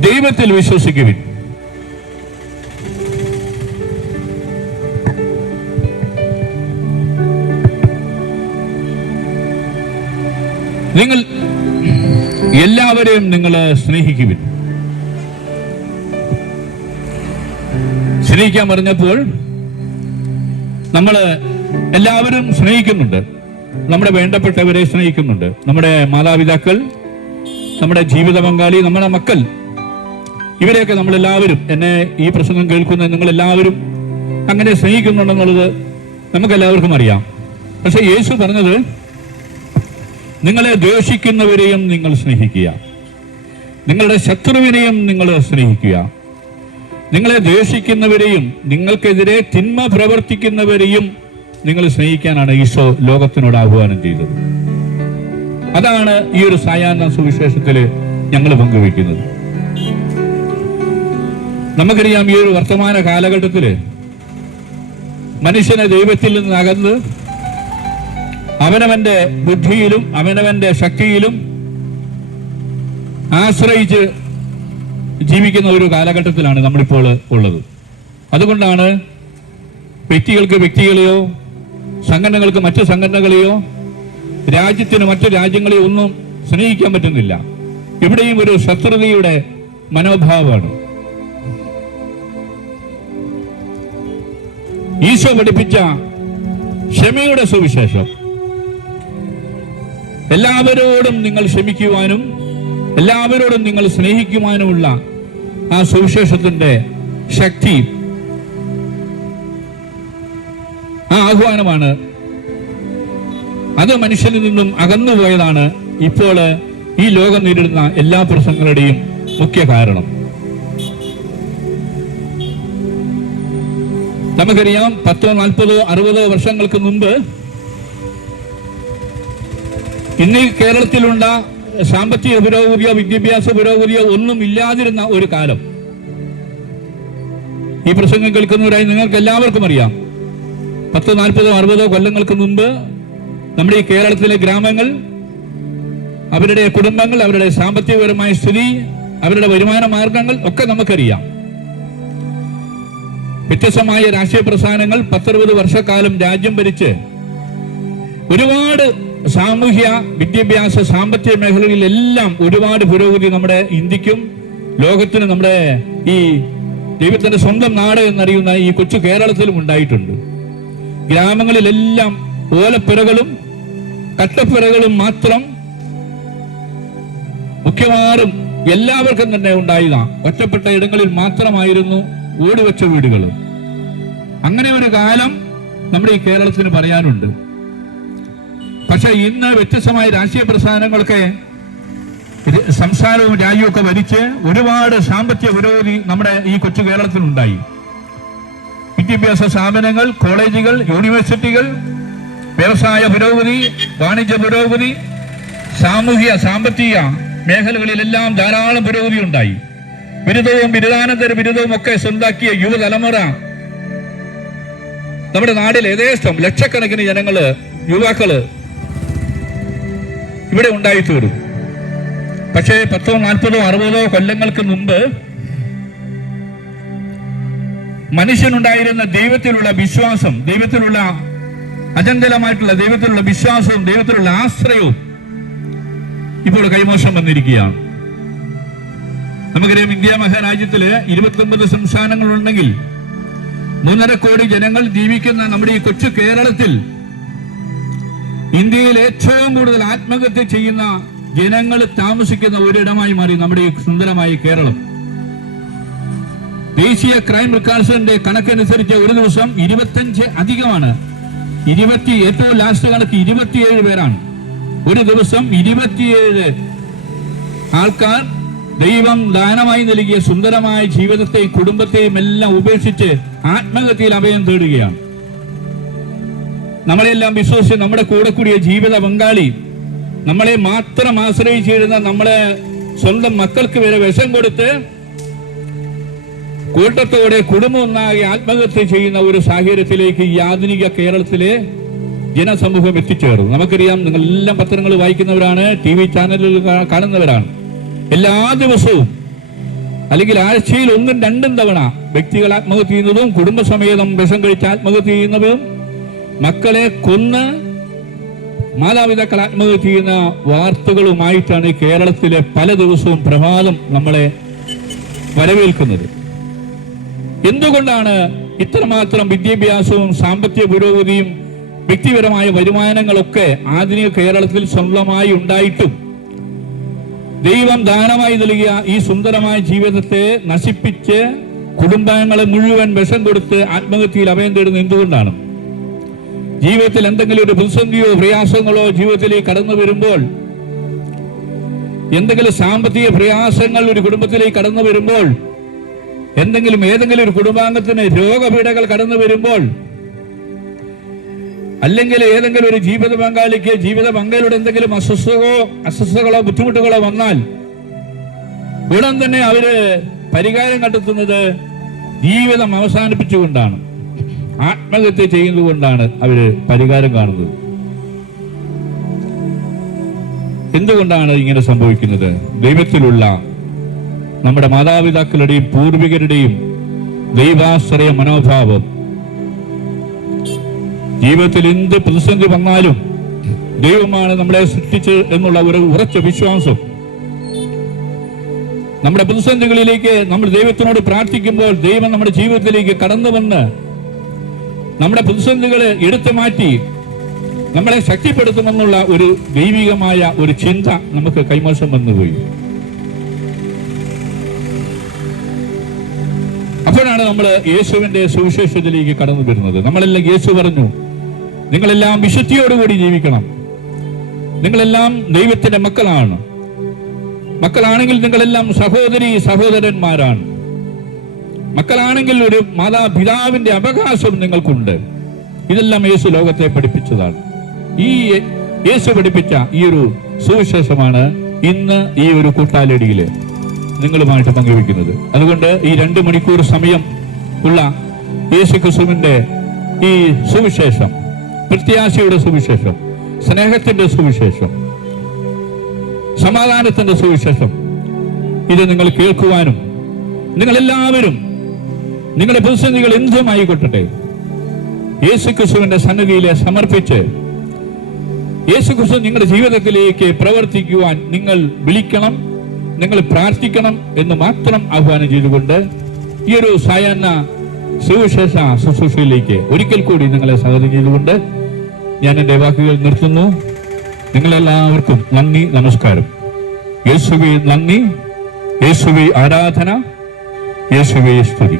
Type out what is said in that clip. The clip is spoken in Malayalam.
ദൈവത്തിൽ വിശ്വസിക്കുവിൻ. നിങ്ങൾ എല്ലാവരെയും നിങ്ങൾ സ്നേഹിക്കുവിൻ. സ്നേഹിക്കാൻ പറഞ്ഞപ്പോൾ നമ്മൾ എല്ലാവരും സ്നേഹിക്കുന്നുണ്ട്. നമ്മുടെ വേണ്ടപ്പെട്ടവരെ സ്നേഹിക്കുന്നുണ്ട്. നമ്മുടെ മാതാപിതാക്കൾ നമ്മുടെ ജീവിത പങ്കാളി നമ്മുടെ മക്കൾ ഇവരെയൊക്കെ നമ്മൾ എല്ലാവരും എന്നെ ഈ പ്രസംഗം കേൾക്കുന്ന നിങ്ങൾ എല്ലാവരും അങ്ങനെ സ്നേഹിക്കുന്നുണ്ടെന്നുള്ളത് നമുക്ക് എല്ലാവർക്കും അറിയാം. പക്ഷെ യേശു പറഞ്ഞത് നിങ്ങളെ ദ്വേഷിക്കുന്നവരെയും നിങ്ങൾ സ്നേഹിക്കുക. നിങ്ങളുടെ ശത്രുവിനെയും നിങ്ങൾ സ്നേഹിക്കുക. നിങ്ങളെ ദ്വേഷിക്കുന്നവരെയും നിങ്ങൾക്കെതിരെ തിന്മ പ്രവർത്തിക്കുന്നവരെയും നിങ്ങൾ സ്നേഹിക്കാനാണ് ഈശോ ലോകത്തിനോട് ആഹ്വാനം ചെയ്തത്. അതാണ് ഈ ഒരു സായാഹ്ന സുവിശേഷത്തിൽ ഞങ്ങൾ പങ്കുവെക്കുന്നത് നമുക്കറിയാം ഈ ഒരു വർത്തമാന കാലഘട്ടത്തിൽ മനുഷ്യനെ ദൈവത്തിൽ നിന്ന് അകന്ന് അവനവന്റെ ബുദ്ധിയിലും അവനവന്റെ ശക്തിയിലും ആശ്രയിച്ച് ജീവിക്കുന്ന ഒരു കാലഘട്ടത്തിലാണ് നമ്മളിപ്പോൾ ഉള്ളത്. അതുകൊണ്ടാണ് വ്യക്തികൾക്ക് വ്യക്തികളെയോ സംഘടനകൾക്ക് മറ്റു സംഘടനകളെയോ രാജ്യത്തിന് മറ്റു രാജ്യങ്ങളെയോ ഒന്നും സ്നേഹിക്കാൻ പറ്റുന്നില്ല. ഇവിടെയും ഒരു ശത്രുതയുടെ മനോഭാവമാണ്. ഈശോ പഠിപ്പിച്ച ക്ഷമയുടെ സുവിശേഷം. എല്ലാവരോടും നിങ്ങൾ ക്ഷമിക്കുവാനും എല്ലാവരോടും നിങ്ങൾ സ്നേഹിക്കുവാനുമുള്ള ആ സുവിശേഷത്തിന്റെ ശക്തി ആ ആഹ്വാനമാണ്. അത് മനുഷ്യനിൽ നിന്നും അകന്നുപോയതാണ് ഇപ്പോൾ ഈ ലോകം നേരിടുന്ന എല്ലാ പ്രശ്നങ്ങളുടെയും മുഖ്യ കാരണം. നമുക്കറിയാം പത്തോ നാൽപ്പതോ അറുപതോ വർഷങ്ങൾക്ക് മുമ്പ് ഇന്ന് കേരളത്തിലുണ്ട സാമ്പത്തിക പുരോഗതിയോ വിദ്യാഭ്യാസ പുരോഗതിയോ ഒന്നും ഇല്ലാതിരുന്ന ഒരു കാലം. ഈ പ്രസംഗം കേൾക്കുന്നവരായി നിങ്ങൾക്ക് എല്ലാവർക്കും അറിയാം. പത്തോ നാൽപ്പതോ അറുപതോ കൊല്ലങ്ങൾക്ക് മുമ്പ് നമ്മുടെ ഈ കേരളത്തിലെ ഗ്രാമങ്ങൾ അവരുടെ കുടുംബങ്ങൾ അവരുടെ സാമ്പത്തികപരമായ സ്ഥിതി അവരുടെ വരുമാന മാർഗങ്ങൾ ഒക്കെ നമുക്കറിയാം. വ്യത്യസ്തമായ രാഷ്ട്രീയ പ്രസ്ഥാനങ്ങൾ പത്തറുപത് വർഷക്കാലം രാജ്യം ഭരിച്ച് ഒരുപാട് സാമൂഹ്യ വിദ്യാഭ്യാസ സാമ്പത്തിക മേഖലകളിലെല്ലാം ഒരുപാട് പുരോഗതി നമ്മുടെ ഇന്ത്യക്കും ലോകത്തിനും നമ്മുടെ ഈ ദൈവത്തിന്റെ സ്വന്തം നാട് എന്നറിയുന്ന ഈ കൊച്ചു കേരളത്തിലും ഉണ്ടായിട്ടുണ്ട്. ഗ്രാമങ്ങളിലെല്ലാം ഓലപ്പിറകളും കട്ടപ്പിറകളും മാത്രം മിക്കവാറും എല്ലാവർക്കും തന്നെ ഉണ്ടായതാണ് ഒറ്റപ്പെട്ട ഇടങ്ങളിൽ മാത്രമായിരുന്നു ഓടിവെച്ച വീടുകൾ അങ്ങനെ ഒരു കാലം നമ്മുടെ ഈ കേരളത്തിന് പറയാനുണ്ട്. പക്ഷെ ഇന്ന് വ്യത്യസ്തമായ രാഷ്ട്രീയ പ്രസ്ഥാനങ്ങളൊക്കെ സംസാരവും രാജ്യവും ഭരിച്ച് ഒരുപാട് സാമ്പത്തിക പുരോഗതി നമ്മുടെ ഈ കൊച്ചു കേരളത്തിലുണ്ടായി. വിദ്യാഭ്യാസ സ്ഥാപനങ്ങൾ കോളേജുകൾ യൂണിവേഴ്സിറ്റികൾ വ്യവസായ പുരോഗതി വാണിജ്യ പുരോഗതി സാമൂഹിക സാമ്പത്തിക മേഖലകളിലെല്ലാം ധാരാളം പുരോഗതി ഉണ്ടായി ബിരുദവും ബിരുദാനന്തര ബിരുദവും ഒക്കെ സ്വന്താക്കിയ യുവതലമുറ നമ്മുടെ നാടിൽ യഥേഷ്ടം ലക്ഷക്കണക്കിന് ജനങ്ങൾ യുവാക്കൾ ഇവിടെ ഉണ്ടായിത്തീരും. പക്ഷേ പത്തോ നാൽപ്പതോ അറുപതോ കൊല്ലങ്ങൾക്ക് മുമ്പ് മനുഷ്യനുണ്ടായിരുന്ന ദൈവത്തിലുള്ള വിശ്വാസം ദൈവത്തിലുള്ള അചഞ്ചലമായിട്ടുള്ള ദൈവത്തിലുള്ള വിശ്വാസവും ദൈവത്തിലുള്ള ആശ്രയവും ഇപ്പോൾ കൈമോശം വന്നിരിക്കുകയാണ്. നമുക്കറിയാം ഇന്ത്യ മഹാരാജ്യത്തിൽ ഇരുപത്തി ഒമ്പത് സംസ്ഥാനങ്ങളുണ്ടെങ്കിൽ മൂന്നര കോടി ജനങ്ങൾ ജീവിക്കുന്ന നമ്മുടെ ഈ കൊച്ചു കേരളത്തിൽ ഇന്ത്യയിൽ ഏറ്റവും കൂടുതൽ ആത്മഹത്യ ചെയ്യുന്ന ജനങ്ങൾ താമസിക്കുന്ന ഒരിടമായി മാറി നമ്മുടെ ഈ സുന്ദരമായ കേരളം. ദേശീയ ക്രൈം റിക്കാർഡ്സിന്റെ കണക്കനുസരിച്ച് ഒരു ദിവസം ഇരുപത്തഞ്ച് അധികമാണ്. ഇരുപത്തി ഏറ്റവും ലാസ്റ്റ് കണക്ക് ഇരുപത്തിയേഴ് പേരാണ്. ഒരു ദിവസം ഇരുപത്തിയേഴ് ആൾക്കാർ ദൈവം ദാനമായി നൽകിയ സുന്ദരമായ ജീവിതത്തെയും കുടുംബത്തെയും എല്ലാം ഉപേക്ഷിച്ച് ആത്മഹത്യയിൽ അഭയം തേടുകയാണ്. നമ്മളെല്ലാം വിശ്വസിച്ച് നമ്മുടെ കൂടെ കൂടിയ ജീവിത പങ്കാളി നമ്മളെ മാത്രം ആശ്രയിച്ചിരുന്ന നമ്മളെ സ്വന്തം മക്കൾക്ക് വരെ വിഷം കൊടുത്ത് കൂട്ടത്തോടെ കുടുംബം ഒന്നാകെ ആത്മഹത്യ ചെയ്യുന്ന ഒരു സാഹചര്യത്തിലേക്ക് ഈ ആധുനിക കേരളത്തിലെ ജനസമൂഹം എത്തിച്ചേർന്നു. നമുക്കറിയാം നിങ്ങൾ എല്ലാം പത്രങ്ങൾ വായിക്കുന്നവരാണ് ടി വി ചാനലുകൾ കാണുന്നവരാണ്. എല്ലാ ദിവസവും അല്ലെങ്കിൽ ആഴ്ചയിൽ ഒന്നും രണ്ടും തവണ വ്യക്തികൾ ആത്മഹത്യ ചെയ്യുന്നതും കുടുംബസമേതം വിഷം കഴിച്ച് ആത്മഹത്യ ചെയ്യുന്നതും മക്കളെ കൊന്ന് മാതാപിതാക്കൾ ആത്മഹത്യ ചെയ്യുന്ന വാർത്തകളുമായിട്ടാണ് കേരളത്തിലെ പല ദിവസവും പ്രഭാതം നമ്മളെ വരവേൽക്കുന്നത്. എന്തുകൊണ്ടാണ് ഇത്രമാത്രം വിദ്യാഭ്യാസവും സാമ്പത്തിക പുരോഗതിയും വ്യക്തിപരമായ വരുമാനങ്ങളൊക്കെ ആധുനിക കേരളത്തിൽ സ്വന്തമായി ഉണ്ടായിട്ടും ദൈവം ദാനമായി നൽകിയ ഈ സുന്ദരമായ ജീവിതത്തെ നശിപ്പിച്ച് കുടുംബാംഗങ്ങളെ മുഴുവൻ വിഷം കൊടുത്ത് ആത്മഹത്യയിൽ അഭയം തേടുന്നത് എന്തുകൊണ്ടാണ്? ജീവിതത്തിൽ എന്തെങ്കിലും ഒരു പ്രതിസന്ധിയോ പ്രയാസങ്ങളോ ജീവിതത്തിലേക്ക് കടന്നു വരുമ്പോൾ എന്തെങ്കിലും സാമ്പത്തിക പ്രയാസങ്ങൾ ഒരു കുടുംബത്തിലേക്ക് കടന്നു വരുമ്പോൾ എന്തെങ്കിലും ഏതെങ്കിലും ഒരു കുടുംബാംഗത്തിന് രോഗപീഠകൾ കടന്നു വരുമ്പോൾ അല്ലെങ്കിൽ ഏതെങ്കിലും ഒരു ജീവിത പങ്കാളിക്ക് ജീവിത പങ്കാളിയുടെ എന്തെങ്കിലും അസ്വസ്ഥതയോ അസ്വസ്ഥതകളോ ബുദ്ധിമുട്ടുകളോ വന്നാൽ ഉടൻ തന്നെ അവർ പരിഹാരം കണ്ടെത്തുന്നത് ജീവിതം അവസാനിപ്പിച്ചുകൊണ്ടാണ്. ആത്മഹത്യ ചെയ്യുന്നതുകൊണ്ടാണ് അവർ പരിഹാരം കാണുന്നത്. എന്തുകൊണ്ടാണ് ഇങ്ങനെ സംഭവിക്കുന്നത്? ദൈവത്തിലുള്ള നമ്മുടെ മാതാപിതാക്കളുടെയും പൂർവികരുടെയും ദൈവാശ്രയ മനോഭാവം ജീവിതത്തിൽ എന്ത് പ്രതിസന്ധി വന്നാലും ദൈവമാണ് നമ്മളെ സൃഷ്ടിച്ചത് എന്നുള്ള ഒരു ഉറച്ച വിശ്വാസം. നമ്മുടെ പ്രതിസന്ധികളിലേക്ക് നമ്മൾ ദൈവത്തിനോട് പ്രാർത്ഥിക്കുമ്പോൾ ദൈവം നമ്മുടെ ജീവിതത്തിലേക്ക് കടന്നു വന്ന് നമ്മുടെ പ്രതിസന്ധികളെ എടുത്തു മാറ്റി നമ്മളെ ശക്തിപ്പെടുത്തുമെന്നുള്ള ഒരു ദൈവികമായ ഒരു ചിന്ത നമുക്ക് കൈമോശം വന്നുപോയി അപ്പോഴാണ് നമ്മൾ യേശുവിന്റെ സുവിശേഷത്തിലേക്ക് കടന്നു വരുന്നത്. നമ്മളെല്ലാം യേശു പറഞ്ഞു നിങ്ങളെല്ലാം വിശുദ്ധിയോടുകൂടി ജീവിക്കണം. നിങ്ങളെല്ലാം ദൈവത്തിന്റെ മക്കളാണ്. മക്കളാണെങ്കിൽ നിങ്ങളെല്ലാം സഹോദരി സഹോദരന്മാരാണ്. മക്കളാണെങ്കിൽ ഒരു മാതാപിതാവിന്റെ അവകാശം നിങ്ങൾക്കുണ്ട്. ഇതെല്ലാം യേശു ലോകത്തെ പഠിപ്പിച്ചതാണ്. ഈ യേശു പഠിപ്പിച്ച ഈ ഒരു സുവിശേഷമാണ് ഇന്ന് ഈ ഒരു കൂട്ടാലടിയിൽ നിങ്ങളുമായിട്ട് പങ്കുവെക്കുന്നത് അതുകൊണ്ട് ഈ രണ്ട് മണിക്കൂർ സമയം ഉള്ള യേശു ക്രിസ്തുവിന്റെ ഈ സുവിശേഷം പ്രത്യാശയുടെ സുവിശേഷം സ്നേഹത്തിന്റെ സുവിശേഷം സമാധാനത്തിന്റെ സുവിശേഷം. ഇത് നിങ്ങൾ കേൾക്കുവാനും നിങ്ങളെല്ലാവരും നിങ്ങളുടെ പ്രതിസന്ധികൾ എന്തുമായിക്കൊള്ളട്ടെ യേശു ക്രിസ്തുവിന്റെ സന്നിധിയിലെ സമർപ്പിച്ച് യേശു ക്രിസ്തു നിങ്ങളുടെ ജീവിതത്തിലേക്ക് പ്രവർത്തിക്കുവാൻ നിങ്ങൾ വിളിക്കണം നിങ്ങൾ പ്രാർത്ഥിക്കണം എന്ന് മാത്രം ആഹ്വാനം ചെയ്തുകൊണ്ട് ഈ ഒരു സായാഹ്ന സുവിശേഷ ശുശ്രൂഷയിലേക്ക് ഒരിക്കൽ കൂടി നിങ്ങളെ സ്വാഗതം ഞാൻ എന്റെ വാക്കുകൾ നിർത്തുന്നു. നിങ്ങളെല്ലാവർക്കും നന്ദി നമസ്കാരം. യേശുവെ നന്ദി യേശുവെ ആരാധന യേശുവെ സ്തുതി.